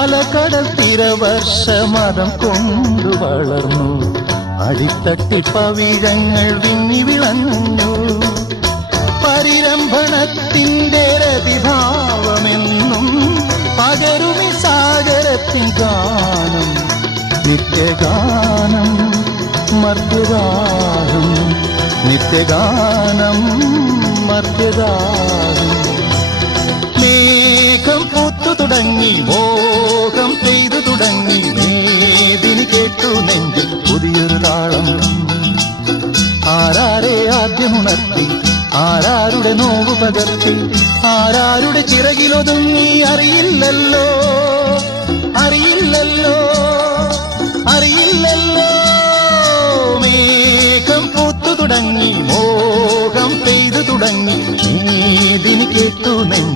അലകടൽ തിരവർഷമതം കൊണ്ടു വളർന്നു. അടിത്തട്ടിൽ പവിഴങ്ങൾ വിങ്ങി വിളഞ്ഞു. പരിരംഭണത്തിന്റെ രതിഭാവമെന്നും പകരുമി സാഗരത്തിൻ ഗാനം. നിത്യഗാനം മർത്യഗാനം, നിത്യഗാനം മർത്യഗാനം. മേഘം പൂത്തു തുടങ്ങി, മോഹം പെയ്തു തുടങ്ങി. മേദിനി കേട്ടു നെഞ്ചിൽ പുതിയൊരു താളം. ആരാരെ ആദ്യമുണർത്തി, ആരാരുടെ നോവ് പകർത്തി, ആരാരുടെ ചിറകിലൊതുങ്ങി അറിയില്ലല്ലോ, അറിയില്ലല്ലോ, അറിയില്ലല്ലോ. മേഘം പൂത്തു തുടങ്ങി, മോഹം പെയ്തു തുടങ്ങി. മേദിനി കേട്ടു നെഞ്ചിൽ